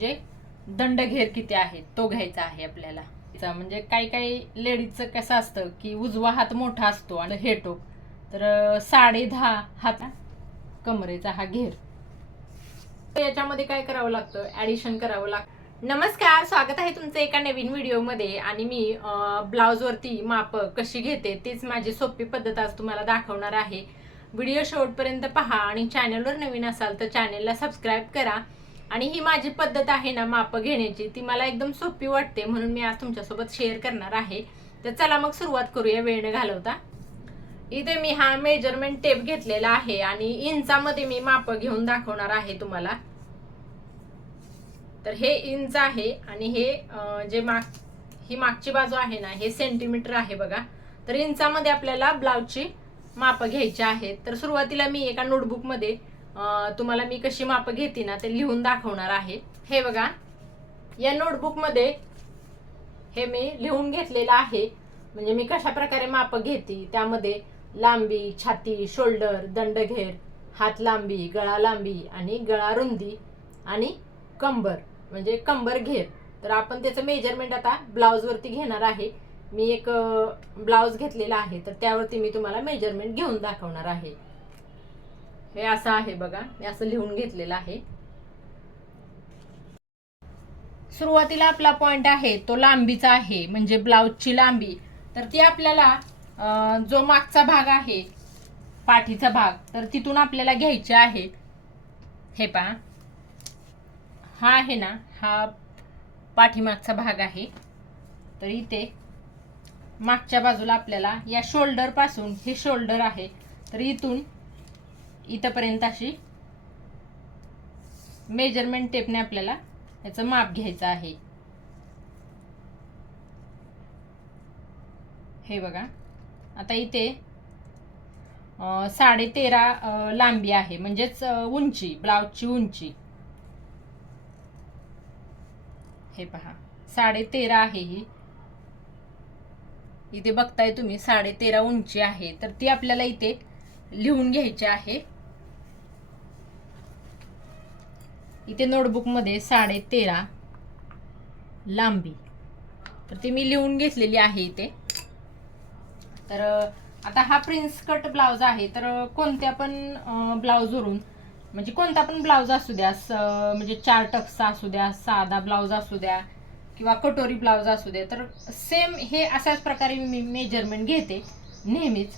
म्हणजे दंडघेर किती आहे तो घ्यायचा आहे आपल्याला. म्हणजे काही काही लेडीजचं कसं असतं की उजवा हात मोठा असतो आणि हे टोक, तर 10.5 हात कमरेचा हा घेर. याच्यामध्ये काय करावं लागतं, ऍडिशन करावं लागतं. नमस्कार, स्वागत आहे तुमचं एका नवीन व्हिडिओमध्ये. आणि मी ब्लाउज वरती माप कशी घेते तीच माझी सोपी पद्धत आज तुम्हाला दाखवणार आहे. व्हिडिओ शेवटपर्यंत पहा आणि चॅनलवर नवीन असाल तर चॅनलला सबस्क्राईब करा. आणि ही माझी पद्धत आहे ना माप घेण्याची, ती मला एकदम सोपी वाटते म्हणून मी आज तुमच्यासोबत शेअर करणार आहे. तर चला मग सुरुवात करूया वेळ न घालवता. इथे मी हा मेजरमेंट टेप घेतलेला आहे आणि इंचामध्ये मी माप घेऊन दाखवणार आहे तुम्हाला. तर हे इंच आहे आणि हे जे ही मागची बाजू आहे ना, हे सेंटीमीटर आहे बघा. तर इंचामध्ये आपल्याला ब्लाउजची माप घ्यायची आहेत. तर सुरुवातीला मी एका नोटबुक मध्ये तुम्हाला मी कशी माप घेते ना ते लिहून दाखवणार आहे. हे बघा, या नोटबुक मध्ये हे मी लिहून घेतलेलं आहे. म्हणजे मी कशा प्रकारे माप घेते, त्यामध्ये लांबी, छाती, शोल्डर, दंडघेर, हात लांबी, गळा लांबी आणि गळा रुंदी आणि कंबर म्हणजे कंबर घेर. तर आपण त्याचं मेजरमेंट आता ब्लाउज वरती घेणार आहे. मी एक ब्लाउज घेतलेला आहे तर त्यावरती मी तुम्हाला मेजरमेंट घेऊन दाखवणार आहे. हे असं आहे बघा, मी असं लिहून घेतलेलं आहे. सुरुवातीला आपला पॉइंट आहे तो लांबीचा आहे, म्हणजे ब्लाउजची लांबी. तर ती आपल्याला जो मागचा भाग आहे, पाठीचा भाग, तर तिथून आपल्याला घ्यायचे आहे. हे पहा, हा आहे ना, हा पाठीमागचा भाग आहे. तर इथे मागच्या बाजूला आपल्याला या शोल्डर पासून, हे शोल्डर आहे, तर इथून इथपर्यंत अशी मेजरमेंट टेपने आपल्याला याचं माप घ्यायचं आहे. हे बघा, आता इथे 13.5 लांबी आहे, म्हणजेच उंची, ब्लाउजची उंची. हे पहा, 13.5 आहे ही. इथे बघताय तुम्ही 13.5 उंची आहे. तर ती आपल्याला इथे लिहून घ्यायची आहे. इथे नोटबुक मध्ये 13.5 लांबी, तर ती मी लिहून घेतलेली आहे इथे. तर आता हा प्रिन्स कट ब्लाउज आहे. तर कोणत्या पण ब्लाउज वरून, म्हणजे कोणता पण ब्लाउज असू द्या, म्हणजे 4 टक्सचा असू द्या, साधा ब्लाउज असू द्या किंवा कटोरी ब्लाउज असू द्या, तर सेम हे अशाच प्रकारे मी मेजरमेंट घेते नेहमीच.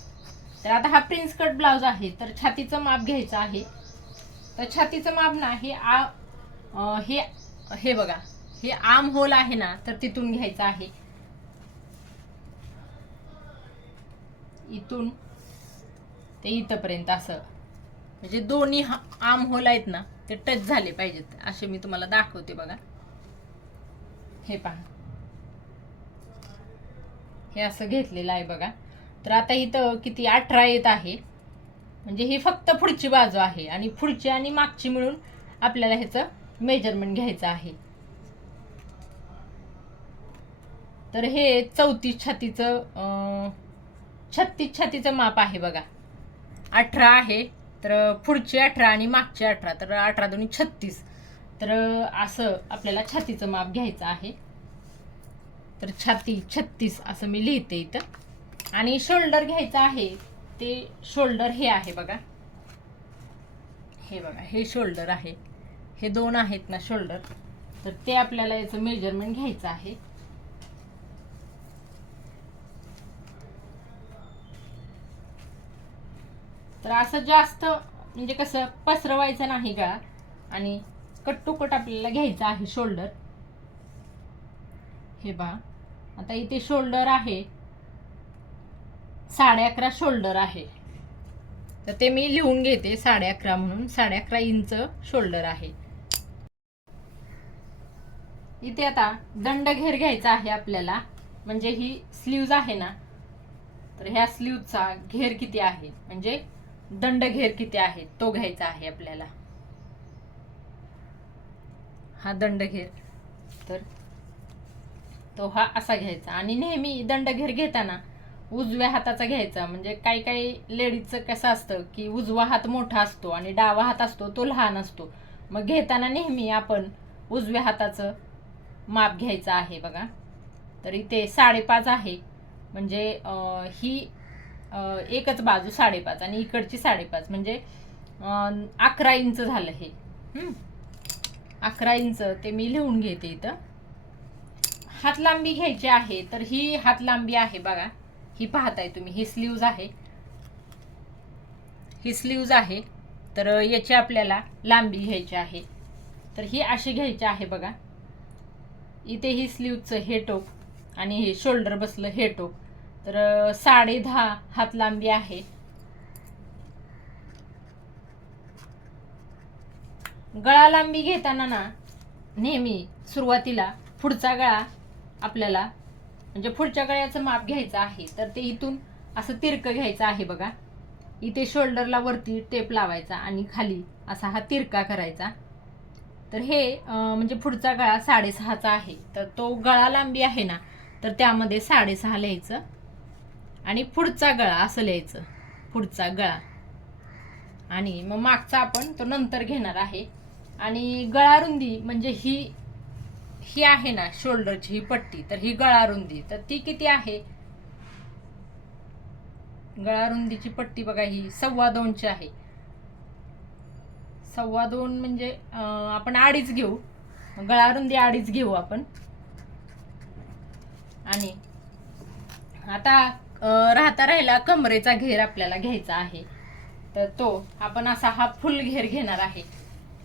तर आता हा प्रिन्स कट ब्लाउज आहे, तर छातीचं माप घ्यायचं आहे. तर छातीचं माप ना, हे हे बघा, हे आर्म होल आहे ना, तर तिथून घ्यायचं आहे. इथून ते इथपर्यंत असं, म्हणजे दोन्ही आर्म होल आहेत ना, ते टच झाले पाहिजेत. असे मी तुम्हाला दाखवते बघा. हे पहा, हे असं घेतलेलं आहे बघा. तर आता इथं किती 18 येत आहे, म्हणजे ही फक्त पुढची बाजू आहे आणि पुढची आणि मागची मिळून आपल्याला ह्याचं मेजरमेंट घ्यायचं आहे. तर हे 36 छातीचं माप आहे बघा. 18 आहे, तर पुढची 18 आणि मागची 18, तर 18 दोन्ही 36. तर असं आपल्याला छातीचं माप घ्यायचं आहे. तर छाती 36 असं मी लिहिते इथं. आणि शोल्डर घ्यायचं आहे. ते शोल्डर हे आहे बघा, हे बघा, हे शोल्डर आहे. हे दोन आहेत ना शोल्डर, तर ते आपल्याला याचं मेजरमेंट घ्यायचं आहे. तर असं जास्त म्हणजे कसं पसरवायचं नाही का, आणि कट टू कट आपल्याला घ्यायचं आहे शोल्डर. हे पहा, आता इथे शोल्डर आहे 11.5 शोल्डर आहे. तर ते मी लिहून घेते 11.5 म्हणून. 11.5 इंच शोल्डर आहे. इथे आता दंडघेर घ्यायचा आहे आपल्याला, म्हणजे ही स्लीव्ज आहे ना, तर ह्या स्लीव्हचा घेर किती आहे, म्हणजे दंडघेर किती आहे तो घ्यायचा आहे आपल्याला. हा दंडघेर, तर तो हा असा घ्यायचा. आणि नेहमी दंडघेर घेताना उजव्या हाताचा घ्यायचा. म्हणजे काही काही लेडीजचं कसं असतं की उजवा हात मोठा असतो आणि डावा हात असतो तो लहान असतो. मग घेताना नेहमी आपण उजव्या हाताचं माप घ्यायचं आहे बघा. तर इथे 5.5 आहे, म्हणजे ही एकच बाजू 5.5 आणि इकडची 5.5 म्हणजे 11 इंच झालं हे. 11 इंच ते मी लिहून घेते इथं. हात लांबी घ्यायची आहे, तर ही हात लांबी आहे बघा. ही पाहताय तुम्ही, ही स्लीव्ज आहे, ही स्लीव्ज आहे. तर याची आपल्याला लांबी घ्यायची आहे. तर ही अशी घ्यायची आहे बघा. इथे ही स्लीवचं हे टोक आणि हे शोल्डर बसलं हे टोक. तर 10.5 हात लांबी आहे. गळा लांबी घेताना ना नेहमी सुरुवातीला पुढचा गळा आपल्याला म्हणजे पुढच्या गळ्याचं माप घ्यायचं आहे. तर ते इथून असं तिरकं घ्यायचं आहे बघा. इथे शोल्डरला वरती टेप लावायचा आणि खाली असा हा तिरका करायचा. तर हे म्हणजे पुढचा गळा 6.5चा आहे. तर तो गळा लांबी आहे ना, तर त्यामध्ये 6.5 लिहायचं आणि पुढचा गळा असं लिहायचं, पुढचा गळा. आणि मग मागचा आपण तो नंतर घेणार आहे. आणि गळा रुंदी म्हणजे ही आहे ना शोल्डरची ही पट्टी, तर ही गळा रुंदी, तर ती किती आहे? गळा रुंदीची पट्टी बघा ही 2.25 आहे. 2.25 म्हणजे आपण 2.5 घेऊ, गळा रुंदी 2.5 घेऊ आपण. आणि आता राहता राहिला कमरेचा घेर आपल्याला घ्यायचा आहे. तर तो आपण असा हा फुल घेर घेणार आहे.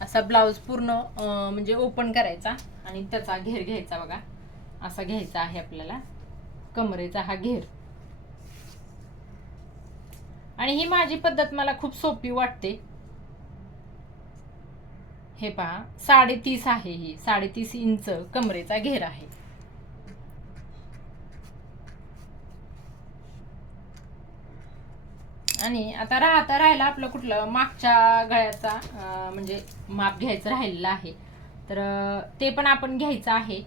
असा ब्लाऊज पूर्ण म्हणजे ओपन करायचा आणि त्याचा घेर घ्यायचा बघा. असा घ्यायचा आहे आपल्याला कमरेचा हा घेर. आणि ही माझी पद्धत मला खूप सोपी वाटते. हे पहा 3.5 आहे, ही 3.5 इंच कमरेचा घेर आहे. आणि आता राहिला आपलं कुठलं मागच्या गळ्याचा म्हणजे माप घ्यायचं राहिलेलं आहे. तर ते पण आपण घ्यायचं आहे.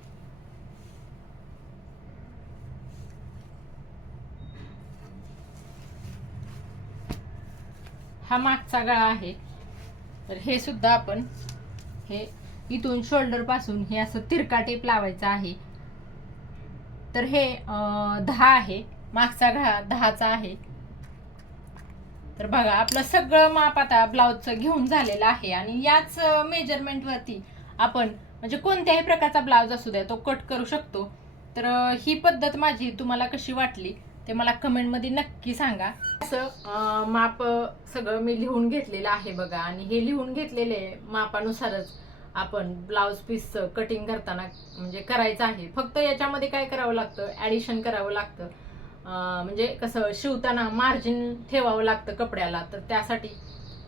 हा मागचा गळा आहे. तर हे सुद्धा आपण हे इथून शोल्डर पासून हे असं तिरका टेप लावायचा आहे. तर हे 10 आहे, मागचा गळा 10चा आहे. तर बघा आपलं सगळं माप आता ब्लाऊजचं घेऊन झालेलं आहे. आणि याच मेजरमेंट वरती आपण म्हणजे कोणत्याही प्रकारचा ब्लाऊज असू द्या तो कट करू शकतो. तर ही पद्धत माझी तुम्हाला कशी वाटली ते मला कमेंटमध्ये नक्की सांगा. असं माप सगळं मी लिहून घेतलेलं आहे बघा. आणि हे लिहून घेतलेले मापानुसारच आपण ब्लाऊज पीसचं कटिंग करताना म्हणजे करायचं आहे. फक्त याच्यामध्ये काय करावं लागतं, ॲडिशन करावं लागतं. म्हणजे कसं शिवताना मार्जिन ठेवावं लागतं कपड्याला. तर त्यासाठी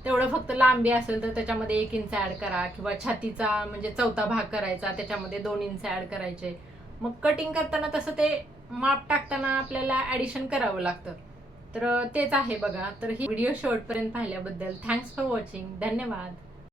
तेवढं फक्त लांबी असेल तर त्याच्यामध्ये 1 इंच ॲड करा, किंवा छातीचा म्हणजे चौथा भाग करायचा त्याच्यामध्ये 2 इंच ॲड करायचे. मग कटिंग करताना तसं ते माप टाकताना आपल्याला ॲडिशन करावं लागतं. तर तेच आहे बघा. तर ही व्हिडिओ शेवटपर्यंत पाहिल्याबद्दल थँक्स फॉर वॉचिंग. धन्यवाद.